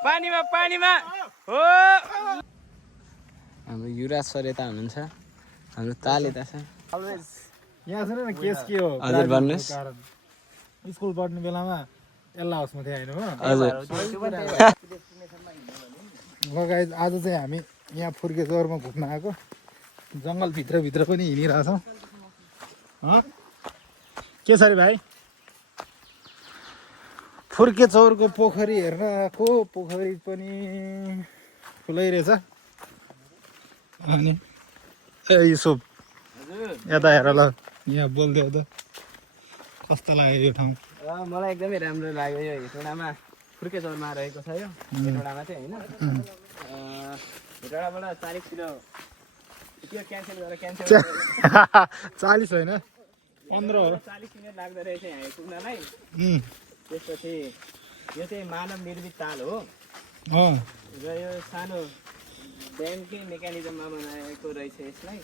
पानीमा पानीमा हो हाम्रो युवराज सर यता हुनुहुन्छ हाम्रो ताल यता छ यहाँ सुन न केस के हो हजुर भन्नुहोस् स्कुल पढ्ने बेलामा एल्ला हाउसमा थियो हैन हो हजुर गाइस आज चाहिँ हामी यहाँ फुर्के चौरमा घुम्न आएको जङ्गल भित्र पनि हिँडिरहेछौँ के छ रे भाइ फुर्के चौरको पोखरी हेर्न आएको पोखरी पनि ठुलै रहेछ अनि ए युसुफ यता हेर ल यहाँ बोल्दै त कस्तो लाग्यो यो ठाउँ मलाई एकदमै राम्रो लाग्यो यो हेटौँडामा फुर्के चौरमा रहेको छ यो हेटौँडामा चाहिँ होइन हेटौँडाबाट 40 किलो त्यो क्यान्सल गरेर 40 होइन 15 हो 40 मिनेट लाग्दो रहेछ यहाँ पुग्नलाई त्यसपछि यो चाहिँ मानव निर्मित ताल हो र यो सानो ड्यामकै मेकानिजममा बनाएको रहेछ यसलाई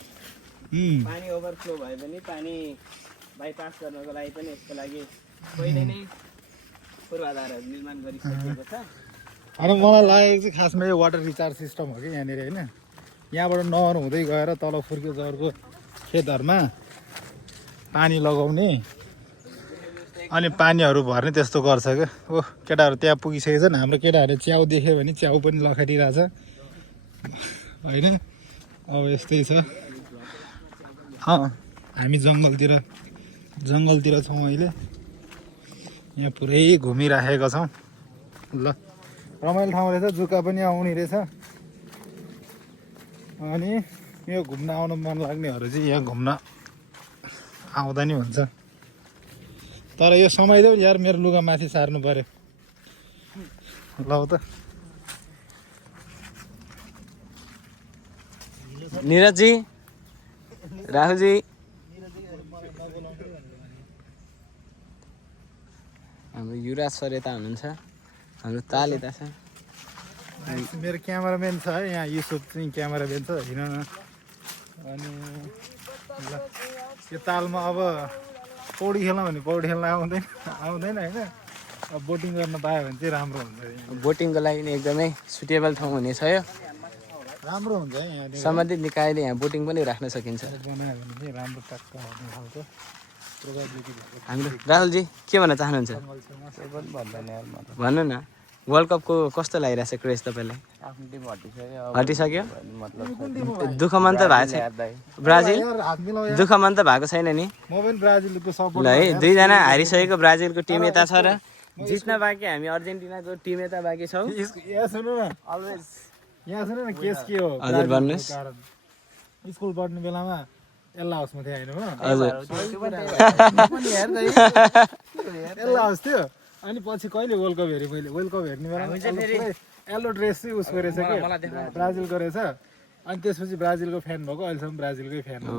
पानी ओभरफ्लो भयो भने पानी बाइपास गर्नको लागि पनि यसको लागि पहिले नै पूर्वाधारहरू निर्माण गरिसकिएको छ अनि मलाई लागेको चाहिँ खासमा यो वाटर रिचार्ज सिस्टम हो कि यहाँनिर होइन यहाँबाट नहर हुँदै गएर तल फुर्के चौरको खेतहरूमा पानी लगाउने अनि पानीहरू भर्ने त्यस्तो गर्छ क्या ओ केटाहरू त्यहाँ पुगिसकेको छन् हाम्रो केटाहरूले च्याउ देख्यो भने च्याउ पनि लखाइदिरहेछ होइन अब यस्तै छ हामी जङ्गलतिर छौँ अहिले यहाँ पुरै घुमिराखेका छौँ ल रमाइलो ठाउँ रहेछ जुका पनि आउने रहेछ अनि यो घुम्न आउनु मन लाग्नेहरू चाहिँ यहाँ घुम्न आउँदा नि हुन्छ तर यो समाइदेऊ यार मेरो लुगा माथि सार्नु पर्यो ल त निरजी राहुलजी हाम्रो युवराज सर यता हुनुहुन्छ हाम्रो ताल यता छ मेरो क्यामेराम्यान छ है यहाँ युसुफ चाहिँ क्यामेराम्यान छ हिँड न अनि ल यो तालमा अब पौडी खेल्न भने पौडी खेल्न आउँदैन होइन अब बोटिङ गर्न पायो भने चाहिँ राम्रो हुन्छ बोटिङको लागि नि एकदमै सुटेबल ठाउँ हुनेछ यो राम्रो हुन्छ है यहाँ सम्बन्धित निकायले यहाँ बोटिङ पनि राख्न सकिन्छ बनायो भने चाहिँ राम्रो ट्याक्क हुने खालको हाम्रो राहुलजी के भन्न चाहनुहुन्छ भन्नु न वर्ल्ड कपको कस्तो लागिरहेछ क्रेज तपाईँलाई हटिसक्यो दुःख मन त भएको छ ब्राजिल दुःख मन त भएको छैन नि म पनि ब्राजिलको सपोर्ट ल है दुईजना हारिसकेको ब्राजिलको टिम यता छ र जित्न बाँकी हामी अर्जेन्टिनाको टिम यता बाँकी छौँ यहाँ सुन्नु न केस के हो हजुर भन्नुहोस् स्कुल पढ्ने बेलामा एल्ला हाउसमा थियो होइन एल्ला हाउस थियो अनि पछि कहिले वर्ल्ड कप हेरेँ मैले वर्ल्ड कप हेर्ने बेलामा एल्लो ड्रेस चाहिँ उसको रहेछ कि ब्राजिलको रहेछ अनि त्यसपछि ब्राजिलको फ्यान भएको अहिलेसम्म ब्राजिलकै फ्यान हो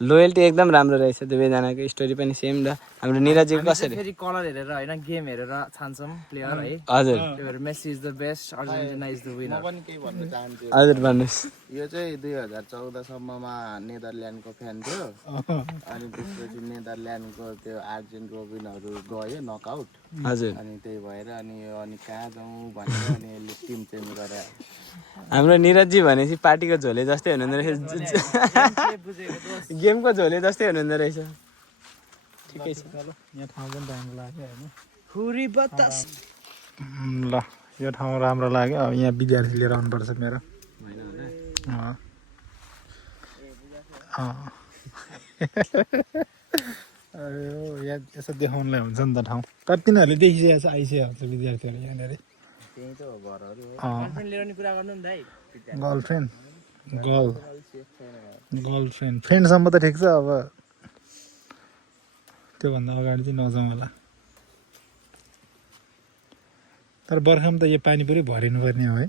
लोयल्टी एकदम राम्रो रहेछ दुवैजनाको स्टोरी पनि सेम र हाम्रो निरजी कसरी फेरि कलर हेरेर हैन गेम हेरेर छान्छौँ प्लेयर है हजुर त्यो Messi is the best Argentina is the winner म पनि केही भन्न चाहन्छु हजुर भन्नुहोस् यो चाहिँ 2014 सम्ममा नेदरल्यान्डको फ्यान थियो अनि त्यसपछि नेदरल्यान्डको त्यो आर्जेन्ट रोबिनहरू गयो नकआउट हजुर अनि त्यही भएर अनि कहाँ जाउँ भनेर अनि यसले टिम चेन्ज गरे हाम्रो निरजी भनेपछि पार्टीको झोले जस्तै हुनुहुँदो रहेछ गेमको झोले जस्तै हुनुहुँदो रहेछ ठिकै छ यहाँ ठाउँ पनि राम्रो लाग्यो होइन हुरी बतास ल यो ठाउँ राम्रो लाग्यो अब यहाँ विद्यार्थी लिएर आउनुपर्छ मेरो यहाँ यसो देखाउनुलाई हुन्छ नि त ठाउँ तर तिनीहरूले देखिसकेको छ आइसकेको हुन्छ विद्यार्थीहरू यहाँनिर गर्लफ्रेन्ड फ्रेन्डसम्म त ठिक छ अब त्योभन्दा अगाडि चाहिँ नजाउँ होला तर बर्खामा त यो पानी पुरै भरिनु पर्ने हो है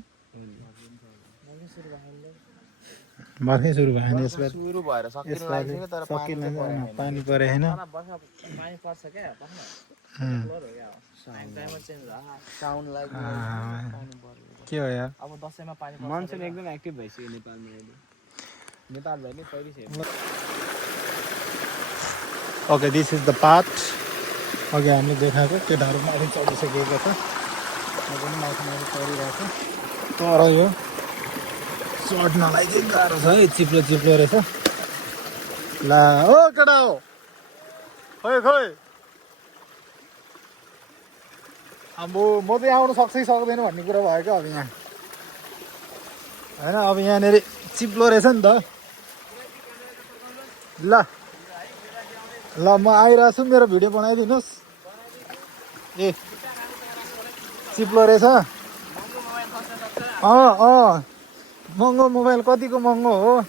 बर्खै सुरु भयो भने सकिन पानी परे होइन के हो यार अब दशैंमा पानी मनसुन एकदम एक्टिभ भइसक्यो नेपालमा नेपाल भए नि पहिरिसक्यो okay this is the path अघि हामीले देखाएको केटाहरू माथि चढिसकेको छ पनि माछामासु परिरहेको छ तर यो चढ्नलाई चाहिँ गाह्रो छ है चिप्लो चिप्लो रहेछ ला ओ केटा हो खोइ खोइ अब म चाहिँ आउनु सक्छ कि सक्दैन भन्ने कुरा भयो क्या अब यहाँ होइन अब यहाँनिर चिप्लो रहेछ नि त ल ल म आइरहेको छु मेरो भिडियो बनाइदिनुहोस् ए चिप्लो रहेछ महँगो मोबाइल कतिको महँगो हो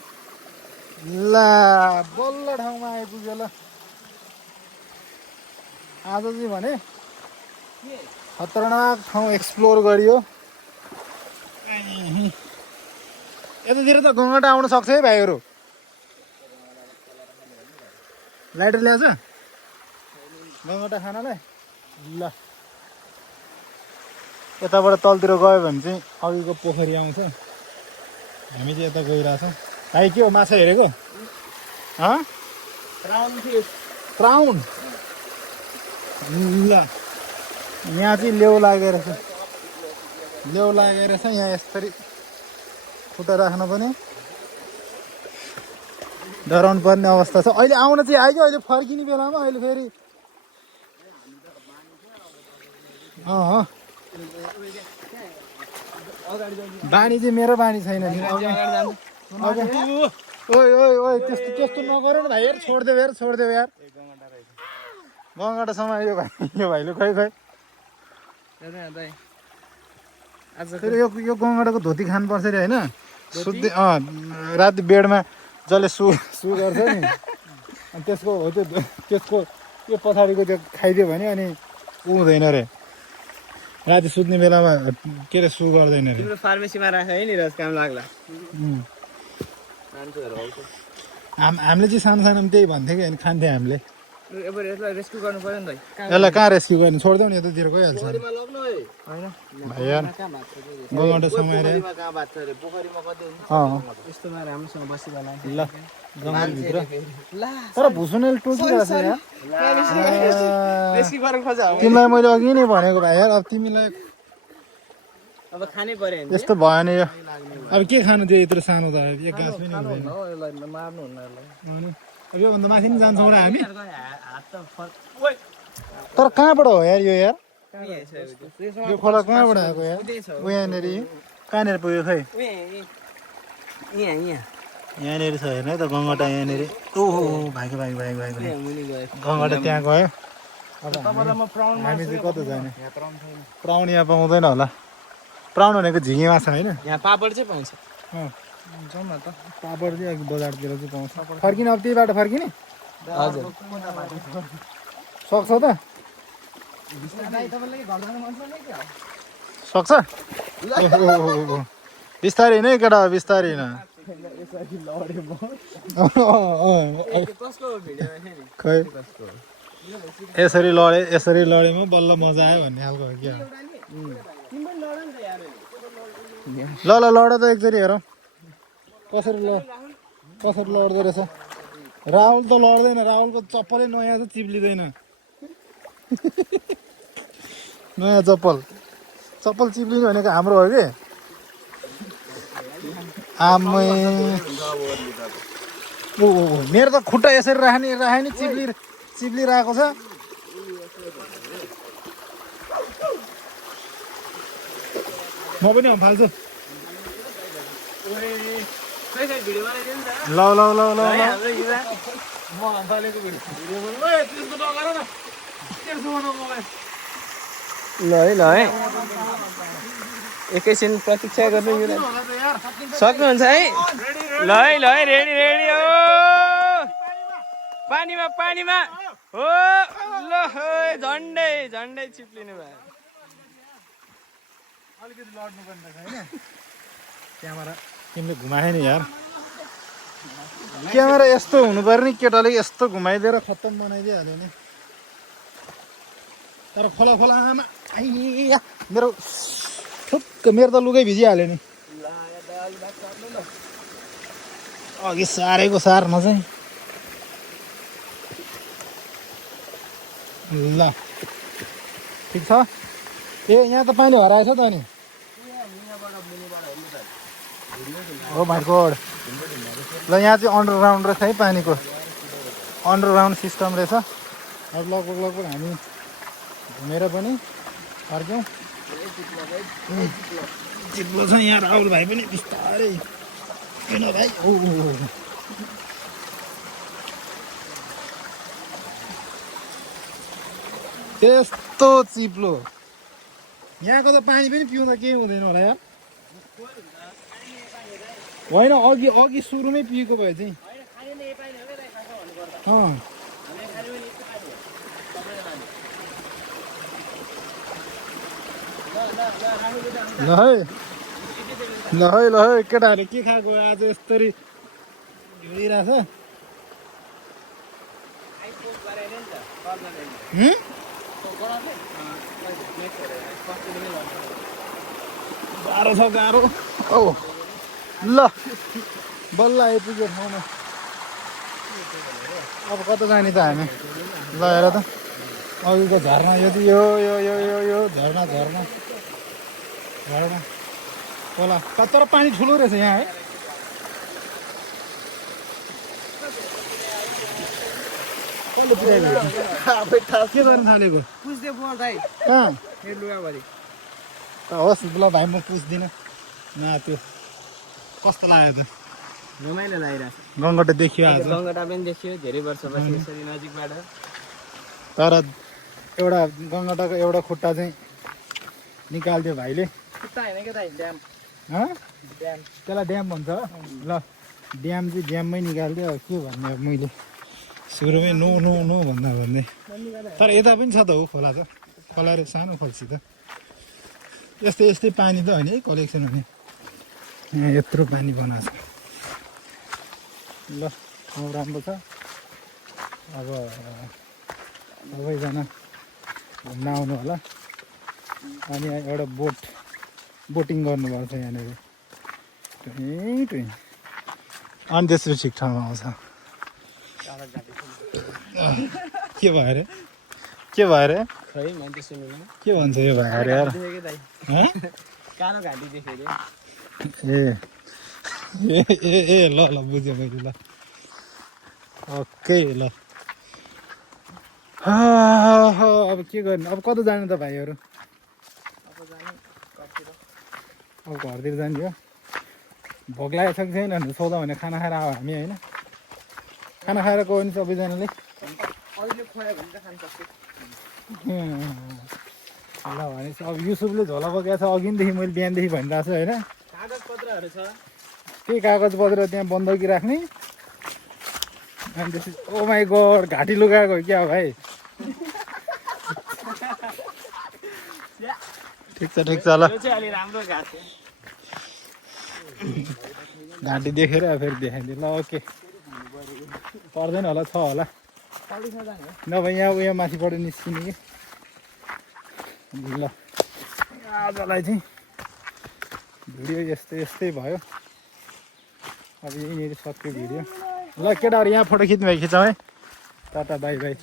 ला बल्ल ठाउँमा आइपुग्यो ल आज चाहिँ भने खतरनाक ठाउँ एक्सप्लोर गरियो यतातिर त गङ्गटा आउन सक्छ है भाइहरू लाइटर ल्याएछ गङ्गटा खानालाई ल यताबाट तलतिर गयो भने चाहिँ अघिको पोखरी आउँछ हामी चाहिँ यता गइरहेछौँ भाइ के हो माछा हेरेको क्राउन ल यहाँ चाहिँ लेउ लागेर छ यहाँ यसरी खुट्टा राख्न पनि डराउनु पर्ने अवस्था छ अहिले आउन चाहिँ आइयो अहिले फर्किने बेलामा अहिले फेरि बानी चाहिँ मेरो बानी छैन नि ओइ ओइ ओइ त्यस्तो नगर न भाइ यार छोडिदेऊ यार गङ्गाटासम्म यो भाइले खै फेरि यो गङ्गाटाको धोती खानुपर्छ अरे होइन सुत्दै राति बेडमा जसले सु गर्छ नि अनि त्यसको हो त्यसको यो पछाडिको त्यो खाइदियो भने अनि ऊ हुँदैन अरे राति सुत्ने बेलामा के अरे सु गर्दैन अरे तिम्रो फार्मेसीमा राख है नि रस काम लाग्ला हामीले चाहिँ सानो त्यही भन्थ्यो कि अनि खान्थ्यो हामीले अब यसलाई रेस्क्यु गर्नु पर्यो नि त यसलाई कहाँ रेस्क्यु गर्ने छोडिदेऊ नि यतातिर गइहाल्छ भाइ यार गङ्गाटा समाएर यस्तोमा राम्रोसँग बसिरहला ल गङ्गाभित्र तर भुसुनेले टोकिरहेको छ यार रेस्क्यु गर्न खोज तिमीलाई मैले अघि नै भनेको भाइ यार अब तिमीलाई अब खानै पर्यो नि यस्तो भयो नि यो अब के खानु त्यो यत्रो सानो त एक गाँस पनि हुँदैन यसलाई मार्नु हुन्न यसलाई अनि अब योभन्दा माथि पनि जान्छौँ र हामी हात त तर कहाँबाट हो यार यो यार यो खोला कहाँबाट आएको यार ऊ यहाँनिर कहाँनिर पुग्यो खै यहाँनिर छ हेर्नु है त गङ्गटा यहाँनिर ओहो भाइको भाइ गङ्गटा त्यहाँ गयो अब हामी चाहिँ कता जाने प्राउन यहाँ पाउँदैन होला प्राउन भनेको झिँगे माछा होइन यहाँ पापड चाहिँ पाउँछ जाउँ न त पापड चाहिँ अघि बजारतिर चाहिँ पाउँछ फर्किने अब त्यही बाटो फर्किने हजुर सक्छ त सक्छ बिस्तारै नै केटा बिस्तारै न खै यसरी लडेमा बल्ल मजा आयो भन्ने खालको हो क्या ल लड त एकचोटि हेरौँ कसरी लड्दो रहेछ राहुल त लड्दैन राहुलको चप्पलै नयाँ छ चिप्लिँदैन नयाँ चप्पल चिप्लिने भनेको हाम्रो हो कि आमै ओ मेरो त खुट्टा यसरी राख्ने चिप्लिरहेको छ म पनि फाल्छु ल ल है एकैछिन प्रतीक्षा गर्नु सक्नुहुन्छ है ल है रेडी हो पानीमा हो ल झन्डै चिप्लिनु भयो अलिकति लड्नु पर्ने होइन क्यामेरा तिमीले घुमाए नि यार क्यामेरा यस्तो हुनु पर्ने केटाले यस्तो घुमाइदिएर खत्तम बनाइदिइहाल्यो नि तर खोलामा आइया मेरो त लुगै भिजिहाल्यो नि अघि सारेको सारमा चाहिँ ल ठिक छ ए यहाँ त पानी हराएछ त नि हो माइ गॉड ल यहाँ चाहिँ अन्डरग्राउन्ड रहेछ है पानीको अन्डरग्राउन्ड सिस्टम रहेछ अब लगभग हामी घुमेर पनि फर्क्यौँ चिप्लो छ यहाँ राहुल भाइ पनि बिस्तारै किन भाइ ओ त्यस्तो चिप्लो यहाँको त पानी पनि पिउँदा केही हुँदैन होला यार होइन अघि अघि सुरुमै पिएको भए चाहिँ ल है केटाहरूले के खाएको आज यस्तरी हिँडिरहेछ गाह्रो छ गाह्रो औ ल बल्ल आइपुग्यो ठाउँमा अब कता जाने त हामी ल हेर त अघिको झर्ना यदि यो झर्ना होला तर पानी ठुलो रहेछ यहाँ है कसले पुऱ्याएको के गर्नु थालेको पुस्दै पर्दै कहाँ मेरो लुगाभरि त होस् ल भाइ म पुस्दिनँ न त्यो कस्तो लाग्यो त रमाइलो लागिरहेछ गङ्गटा देखियो आज गङ्गटा पनि देखियो धेरै वर्षपछि यसरी नजिकबाट तर एउटा गङ्गटाको एउटा खुट्टा चाहिँ निकालिदियो भाइले खुट्टा होइन क्या दाइ ड्याम ड्याम त्यसलाई ड्याम भन्छ ल ड्याम चाहिँ ड्याममै निकालिदियो अब के भन्ने अब मैले सुरुमै नो भन्दै तर यता पनि छ त हो खोला त खोला सानो खोल्सी त यस्तै पानी त होइन है कलेक्सन हुने यहाँ यत्रो पानी बनाएको छ ल ठाउँ राम्रो छ अब सबैजना घुम्न आउनु होला अनि एउटा बोटिङ गर्नुपर्छ यहाँनिर अनि त्यसपछि ठिक ठाउँमा आउँछ के भएर खै मैले सुनेन के भन्छ यो भाइहरू यार कालो घाँटी देखेँ ए ल बुझ्यो मैले ल ओके ल अब के गर्ने अब कता जाने त भाइहरू अब घरतिर जाने हो भोक लागेको छ कि छैन भने सोधा भने खाना खाएर आयो हामी होइन खाना खाएर गयो भने सबैजनाले अहिले खुवायो भने त खान सक्छु ल भनेपछि अब युसुफले झोला बोकेको छ अघिदेखि मैले बिहानदेखि भनिरहेको छु होइन कागजपत्रहरू छ केही कागजपत्र त्यहाँ बन्दकी राख्ने अनि त्यसपछि ओ माई गड घाँटी लुगाएको हो क्या भाइ ठिक छ ल यो चाहिँ अलि राम्रो घाँस हो घाँटी देखेर फेरि देखाइदियो ल ओके पर्दैन होला छ होला नभए यहाँ उयो माथिबाट निस्किने कि ल आजलाई चाहिँ भिडियो यस्तै भयो अब यहीँनिर सक्यो भिडियो ल केटाहरू यहाँ फोटो खिच्नु भयो खिचाउँ है टाटा बाई बाई